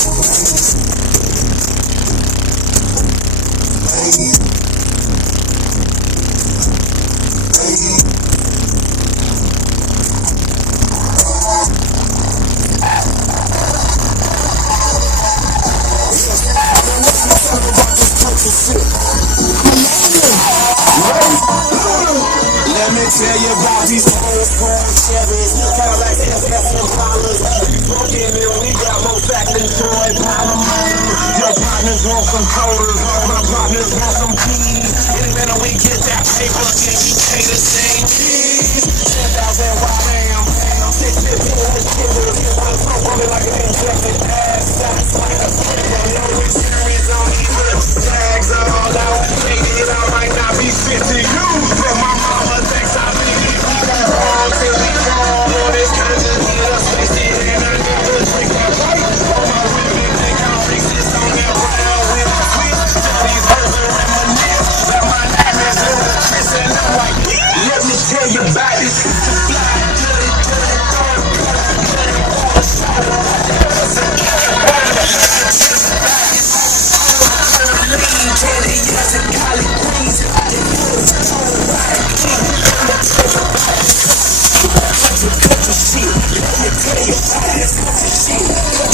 Let me tell you about these old school Chevys, Cadillacs, FF Impalas. Broken and we got more fat than Troy Palmer. Your partners want some coders, my partners want some keys. Any minute we get that paper, can you pay the same keys? 10,000 YM, 650 with shivers. I'm so running like an injected ass. That's like a freedom, no experience on either. Tags all out, faded, I might not be fit to you, but my mama thinks I believe we got wrong till we fall. Lord, it's kind of need us wasted, and I need to drink that right. All my women think I'm racist on that round with a twist. Tell these hoes to reminisce that my name is Ludacris, and I'm like, let me tell you about this. It's a fly, shit. Let me tell you about this shit.